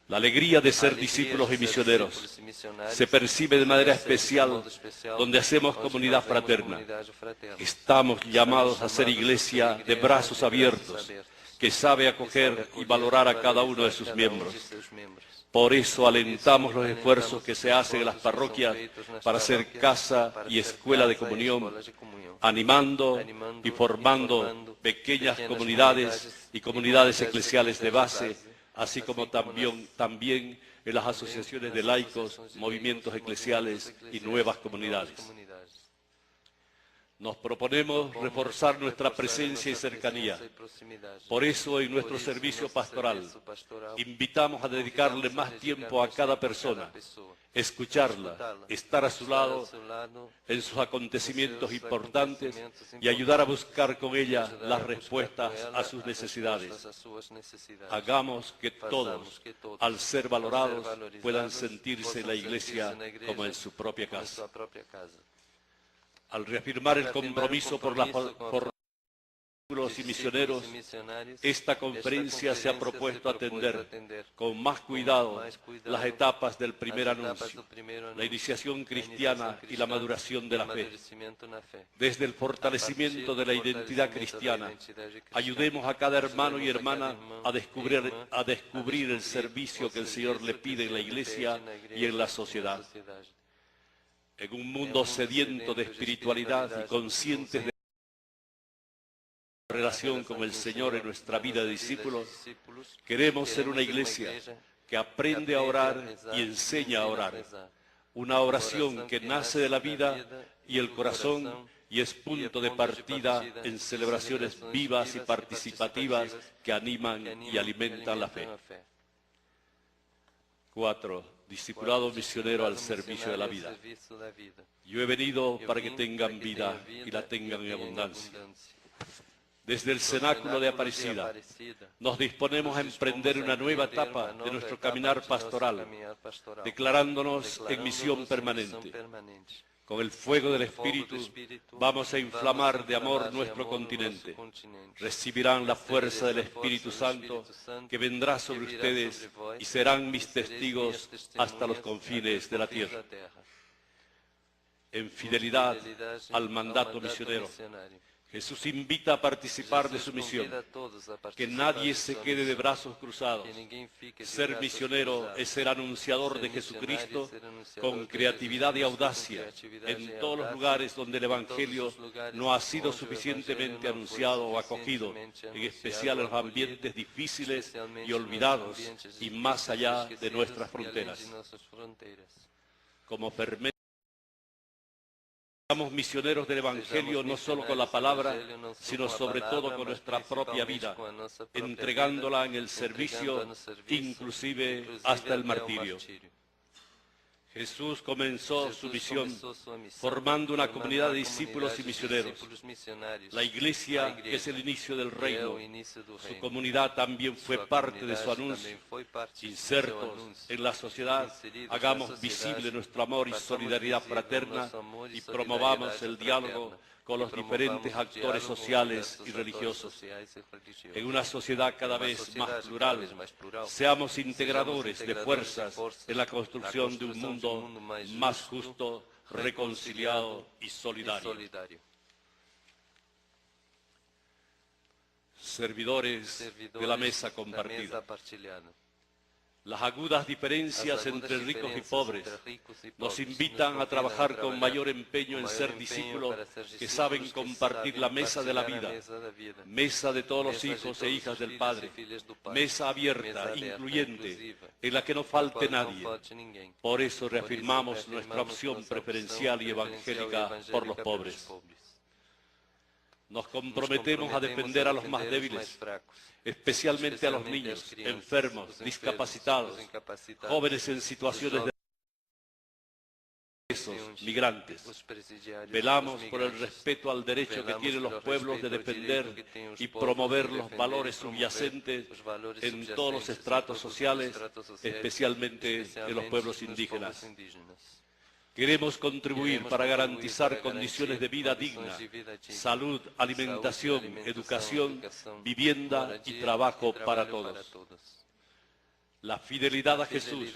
La alegría de ser discípulos y misioneros se percibe de manera especial donde hacemos comunidad fraterna. Estamos llamados a ser iglesia de brazos abiertos, que sabe acoger y valorar a cada uno de sus miembros. Por eso alentamos los esfuerzos que se hacen en las parroquias para ser casa y escuela de comunión, animando y formando pequeñas comunidades y comunidades eclesiales de base, así como también en las asociaciones de laicos, movimientos eclesiales y nuevas comunidades. Nos proponemos reforzar nuestra presencia y cercanía. Por eso, en nuestro servicio pastoral, invitamos a dedicarle más tiempo a cada persona, escucharla, estar a su lado en sus acontecimientos importantes y ayudar a buscar con ella las respuestas a sus necesidades. Hagamos que todos, al ser valorados, puedan sentirse en la Iglesia como en su propia casa. Al reafirmar el compromiso por los y misioneros, esta conferencia se ha propuesto atender con más cuidado las etapas del primer anuncio, la iniciación cristiana y la maduración de la fe. Desde el fortalecimiento de la identidad cristiana, ayudemos a cada hermano y hermana a descubrir el servicio que el Señor le pide en la Iglesia y en la sociedad. En un mundo sediento de espiritualidad y conscientes de la relación con el Señor en nuestra vida de discípulos, queremos ser una iglesia que aprende a orar y enseña a orar. Una oración que nace de la vida y el corazón y es punto de partida en celebraciones vivas y participativas que animan y alimentan la fe. 4. Discipulado misionero al servicio de la vida. Yo he venido para que tengan vida y la tengan en abundancia. Desde el cenáculo de Aparecida, nos disponemos a emprender una nueva etapa de nuestro caminar pastoral, declarándonos en misión permanente. Con el fuego del Espíritu vamos a inflamar de amor nuestro continente. Recibirán la fuerza del Espíritu Santo que vendrá sobre ustedes y serán mis testigos hasta los confines de la tierra. En fidelidad al mandato misionero, Jesús invita a participar de su misión, que nadie se quede de brazos cruzados. Ser misionero es ser anunciador de Jesucristo con creatividad y audacia en todos los lugares donde el Evangelio no ha sido suficientemente anunciado o acogido, en especial en los ambientes difíciles y olvidados y más allá de nuestras fronteras. Como Somos misioneros del Evangelio no solo con la palabra, sino sobre todo con nuestra propia vida, entregándola en el servicio, inclusive hasta el martirio. Jesús comenzó su misión formando una comunidad de discípulos y misioneros. La Iglesia, que es el inicio del reino, su comunidad también fue parte de su anuncio. Insertos en la sociedad, hagamos visible nuestro amor y solidaridad fraterna y promovamos el diálogo con los diferentes actores sociales y religiosos. En una sociedad cada vez más plural, seamos integradores de fuerzas en la construcción de un mundo más justo, reconciliado y solidario. Servidores de la mesa compartida. Las agudas diferencias entre ricos y pobres nos invitan a trabajar con mayor empeño en ser discípulos que saben compartir la mesa de la vida, mesa de todos los hijos e hijas del Padre, mesa abierta, incluyente, en la que no falte nadie. Por eso reafirmamos nuestra opción preferencial y evangélica por los pobres. Nos comprometemos a defender a los más débiles, especialmente a los niños, enfermos, discapacitados, jóvenes en situaciones de migrantes. Velamos por el respeto al derecho que tienen los pueblos de defender y promover los valores subyacentes en todos los estratos sociales, especialmente en los pueblos indígenas. Queremos contribuir para garantizar condiciones de vida dignas, salud, alimentación, educación, vivienda y trabajo para todos. La fidelidad a Jesús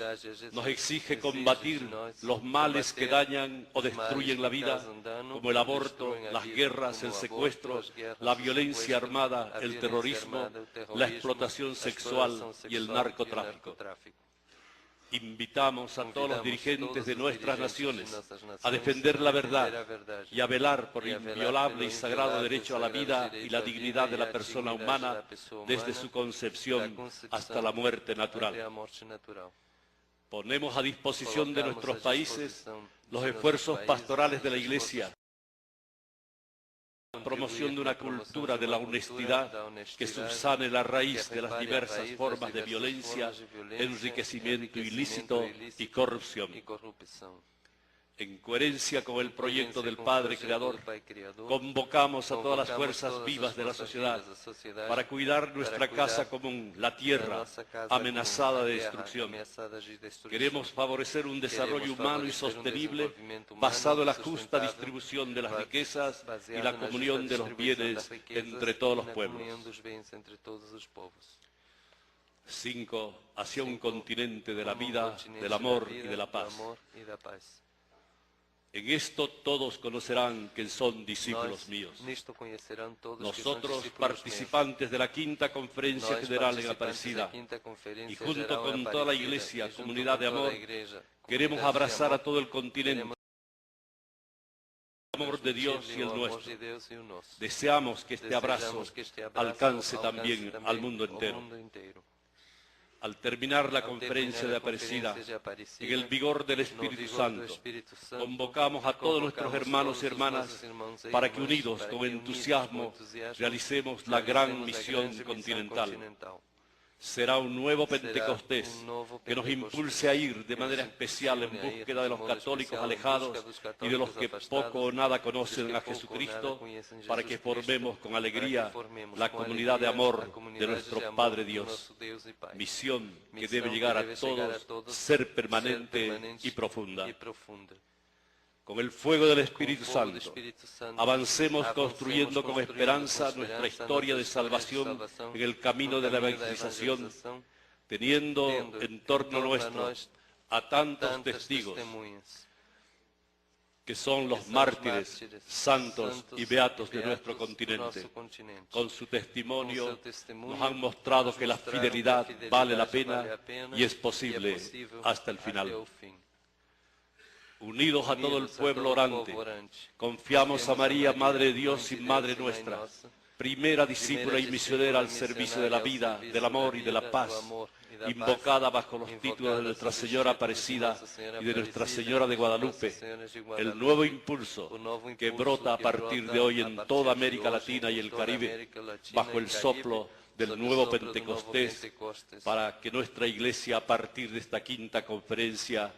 nos exige combatir los males que dañan o destruyen la vida, como el aborto, las guerras, el secuestro, la violencia armada, el terrorismo, la explotación sexual y el narcotráfico. Invitamos a todos los dirigentes de nuestras naciones a defender la verdad y a velar por el inviolable y sagrado derecho a la vida y la dignidad de la persona humana desde su concepción hasta la muerte natural. Ponemos a disposición de nuestros países los esfuerzos pastorales de la Iglesia, la promoción de una cultura de la honestidad que subsane la raíz de las diversas formas de violencia, enriquecimiento ilícito y corrupción. En coherencia con el proyecto del Padre Creador, convocamos a todas las fuerzas vivas de la sociedad para cuidar nuestra casa común, la tierra, amenazada de destrucción. Queremos favorecer un desarrollo humano y sostenible basado en la justa distribución de las riquezas y la comunión de los bienes entre todos los pueblos. 5. Hacia un continente de la vida, del amor y de la paz. En esto todos conocerán que son discípulos míos. Nosotros, participantes de la Quinta Conferencia General en Aparecida, y junto con toda la Iglesia, comunidad de amor, queremos abrazar a todo el continente, el amor de Dios y el nuestro. Deseamos que este abrazo alcance también al mundo entero. Al terminar la conferencia de Aparecida, en el vigor del Espíritu Santo, convocamos a todos nuestros hermanos y hermanas para que unidos con entusiasmo realicemos la gran misión continental. Será un nuevo Pentecostés que nos impulse a ir de manera especial en búsqueda de los católicos alejados y de los que poco o nada conocen a Jesucristo, para que formemos con alegría la comunidad de amor de nuestro Padre Dios. Misión que debe llegar a todos, ser permanente y profunda. Con el fuego del Espíritu Santo, avancemos construyendo con esperanza nuestra historia de salvación en el camino de la evangelización, teniendo en torno nuestro a tantos testigos que son los mártires, santos y beatos de nuestro continente. Con su testimonio nos han mostrado que la fidelidad vale la pena y es posible hasta el final. Unidos a todo el pueblo orante, confiamos a María, Madre de Dios y Madre nuestra, primera discípula y misionera al servicio de la vida, del amor y de la paz, invocada bajo los títulos de Nuestra Señora Aparecida y de Nuestra Señora de Guadalupe, el nuevo impulso que brota a partir de hoy en toda América Latina y el Caribe, bajo el soplo del nuevo Pentecostés, para que nuestra Iglesia, a partir de esta quinta conferencia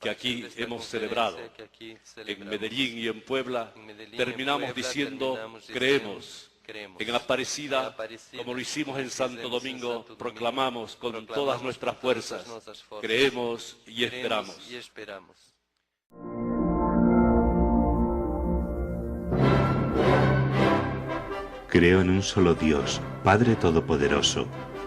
que aquí hemos celebrado en Medellín y en Puebla, terminamos diciendo: creemos. En Aparecida, como lo hicimos en Santo Domingo, proclamamos con todas nuestras fuerzas: creemos y esperamos. Creo en un solo Dios, Padre Todopoderoso,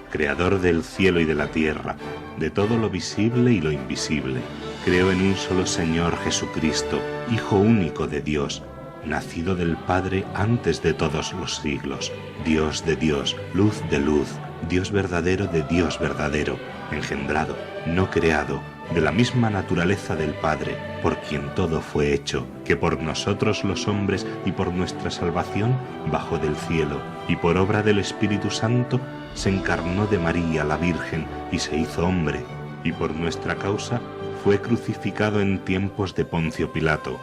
Creador del cielo y de la tierra, de todo lo visible y lo invisible. Creo en un solo Señor Jesucristo, Hijo único de Dios, nacido del Padre antes de todos los siglos, Dios de Dios, luz de luz, Dios verdadero de Dios verdadero, engendrado, no creado, de la misma naturaleza del Padre, por quien todo fue hecho, que por nosotros los hombres y por nuestra salvación bajó del cielo, y por obra del Espíritu Santo se encarnó de María la Virgen y se hizo hombre, y por nuestra causa fue crucificado en tiempos de Poncio Pilato,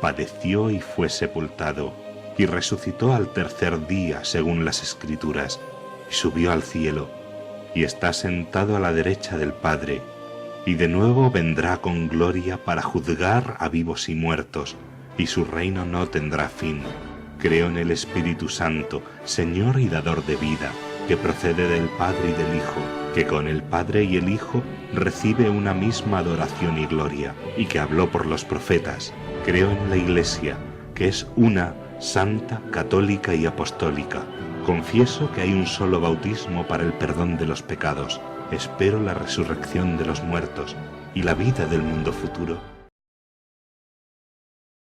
padeció y fue sepultado, y resucitó al tercer día según las Escrituras, y subió al cielo, y está sentado a la derecha del Padre, y de nuevo vendrá con gloria para juzgar a vivos y muertos, y su reino no tendrá fin. Creo en el Espíritu Santo, Señor y dador de vida, que procede del Padre y del Hijo, que con el Padre y el Hijo recibe una misma adoración y gloria, y que habló por los profetas. Creo en la Iglesia, que es una, santa, católica y apostólica. Confieso que hay un solo bautismo para el perdón de los pecados. Espero la resurrección de los muertos y la vida del mundo futuro.